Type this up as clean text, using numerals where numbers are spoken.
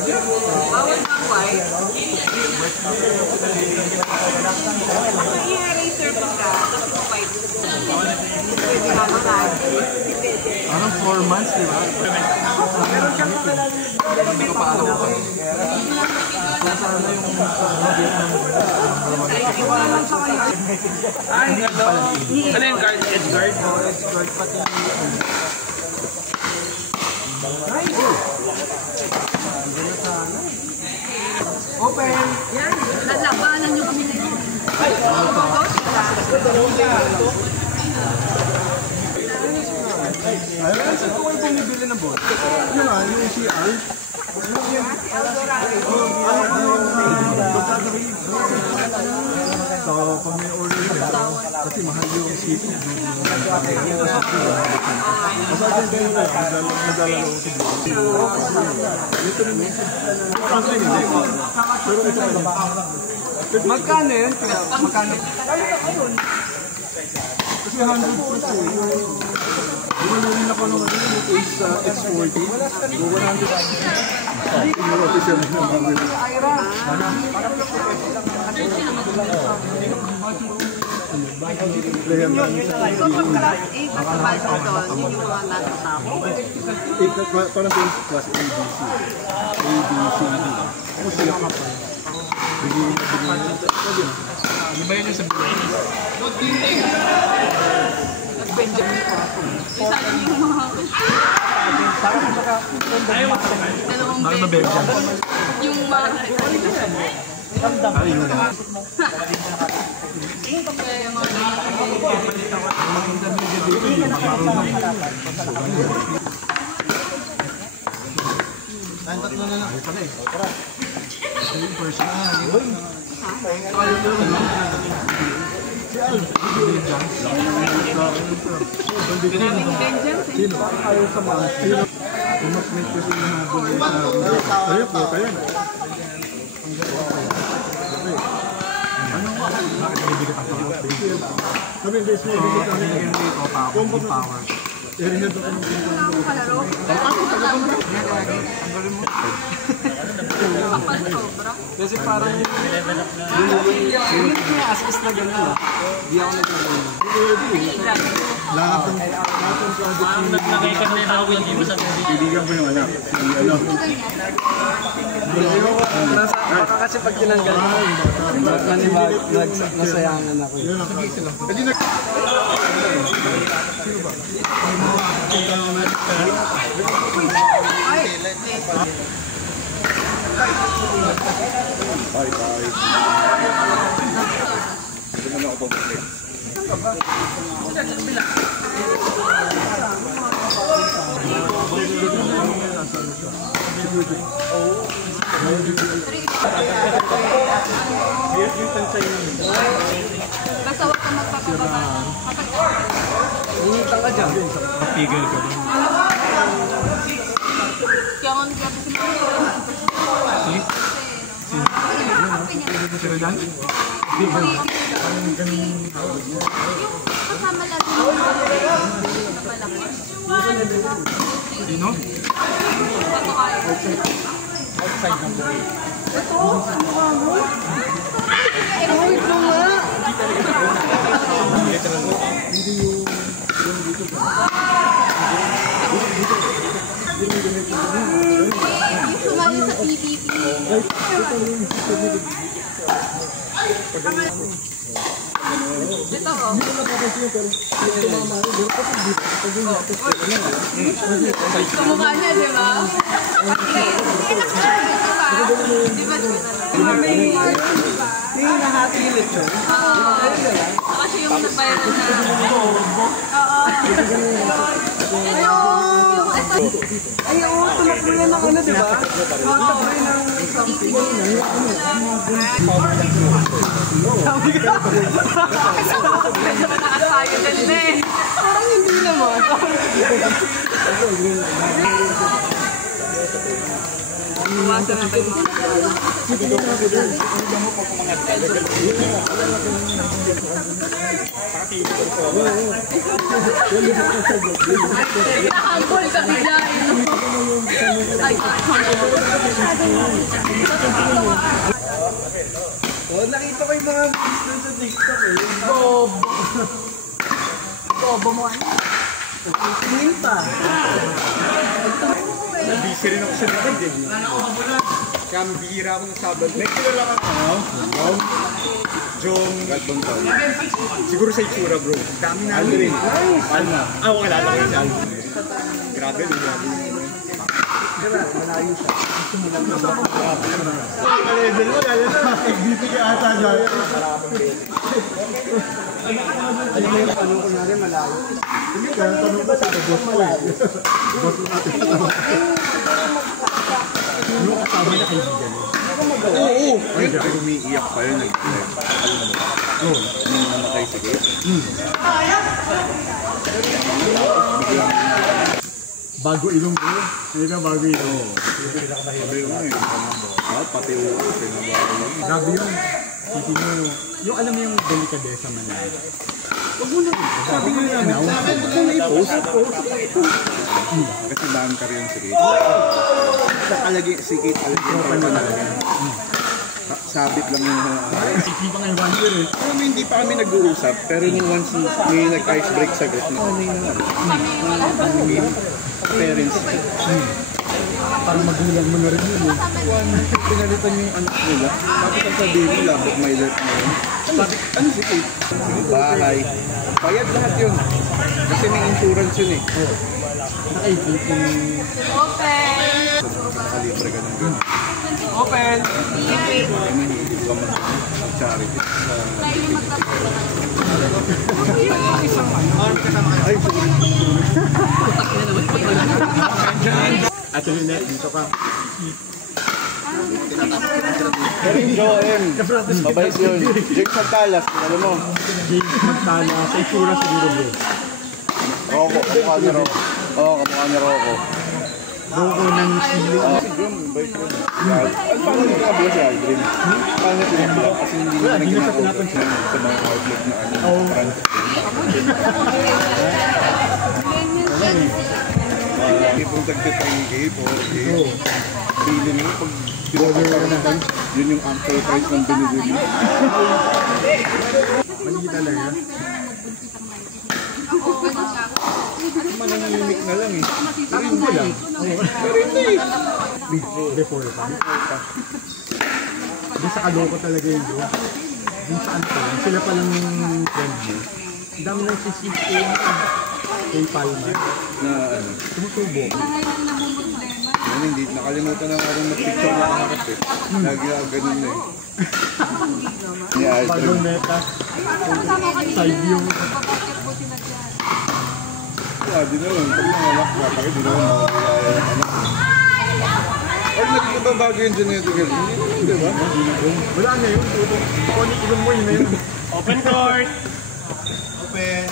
Bawal ng white. Kung i-eraser mo ka, tapos yung white. Pwede ka makan. Parang 4 months, di ba? Hindi ko pa alam ko. Sana yung Ay, ano yung guard? Edge guard? Edge guard pati. Open! yan. Lalabanan nyo kami nito. Ay, go sila. Ayun, saan ko kayo bumibili ng bot? Ano nga, yung CR? So, pag may order nyo, kasi mahal yung shipping. Mas agad kayo na lang, naglalaro ko sa buwan. Ito rin yun. Hindi. Pero ito rin. Magkano yun? Magkano? Kasi 100 plus eh. Wala rin ako naman yung case sa X40. 100. Official na naman. So, pag class A ka sa Balso doon, yun yung mga nasa tao. Parang class ABC. ABCD. Ako sila ka pa. Bigyan ano ba yun yung sabihin? Benjamin pa ako. Isa lang yung mga dalawang Benjamin. Yung mga Ay, yun na. Tatlo na lang. Yung person na. Sino? Ayaw sa mga. Sino? Tumakmit ko sila na doon sa... Ayaw po, kaya na. Bakit nabibigit ako ng space? Sabi, hindi, small bigit kami. Combo power. Area doon kami. wala akong kalaro. Tanggalin mo. Kapal sobra. Kasi parang yung as-is na gano'n. Di ako nagkakaroon. Lahat ng project yung bibigyan ko yung anak. Baka kasi pag tinanggal nasayangan ako. Pwede na... Sino ba? Bye. Ito naman ako pabalik. Basta huwag kang magpapababa. Umutang ka dyan. Mapigil ka ba? Kaya kung grabe si Mario. Sino dyan? Yung kasama lagi mo na malaki. Sino? Ito kaya. Outside ng boy. Ito? Ano ka mo? Ito nga. Hindi yung dito ba? Yung sumali sa PVP. Ito oh. Kumukha niya, di ba? Di ba? May nahatilit siya. Kasi yung nagbayaran na. Oo. Ayaw, tumakbo yan ng ano, di ba? Tumakbo yan ng something. Sabi ka? Medyo mataas tayo din eh. Parang hindi naman. Iwasan na kayo. Nakahambol kami dyan. Ay, Oh, nakita ko yung mga videos dun sa TikTok eh. Bobo mo ano? Tingin pa. Busy rin ako sa likod eh. Kaya mabihira ako ng Sabado. May kilala ka ano? Jong Galbonton. Siguro sa itsura bro. Dami na rin. Alma. Wala lang yun si Alma. Grabe, grabe. Malayo siya. Level mo, lalo na. MVP ka ata dyan. Ano mo yung ano ko na rin, malayo. Hindi ka, tanong ba sa boss mo eh. Boss mo natin tanong. Yung kasama na kaibigan eh. Oo! Ay, dahil umiiyak pa yun. Oo. Nung namatay si Kate. Bago ilong ko. Hindi ka bago ilong. Sabi yun eh. Pati ulo. Pinabago yun. Grabe yun. Hindi mo, yung alam mo yung delikadesa man na. Huwag mo na. Sabi ko namin. Huwag mo na i-post. Kasi daan ka rin si Kate. Nakalagi si Kate. Sabit lang yung Sikli pa ngayon 1 year eh. alam mo, hindi pa kami nag-uusap. Pero nung once may nag-ice break sa group na parents. Parang magulang mo na rin yun eh. Pinalitan yung anak nila. Bakit ang sabihin nila, but my life na yun? Sabi, ano si Kate? Bahay. Bayad lahat yun. Kasi may insurance yun eh. Nakaipit yung... Open! Nakalibre ka ng gano'n. Open! Kaya mahilig ka mag-charity sa... Ay, At yun net, dito ka. Karin Joem. Mabait yun. Jake Santalas, alam mo. James Magtala, sa itsura siguro bro. Rocco, kamukha ni Rocco. Oo, kamukha ni Rocco. Rocco ng silo. Si Jom, bait yun. Paano hindi ka buha si Aldrin? Paano pinabla? Kasi hindi Wala, na di na siya ginawa sa mga outlet na ano. Oo. Tipong tagka-3K, 4K. Bili mo pag yun yung actual price ng binibili. Mali talaga. Mananginig na lang eh. Tapos mo lang. Pero hindi. Before pa. Doon sa kaloko talaga yun bro. Doon sa ano pa lang. Sila pa lang yung friend mo. Ang dami ng sisip kay Palma. Na ano. Sumusubo. Yan, hindi. Nakalimutan na nga rin mag-picture na kaharap eh. Lagi na ganun na eh. Ni Bagong Aldrin. meta. Side view. Di na lang. Pag nangalak ka, bakit di na lang makakilala yung anak. Ay, naging ba bago yung genetically? Hindi naman, di ba? Wala na yun. Kung ilong mo yun na yun. Open court! Open.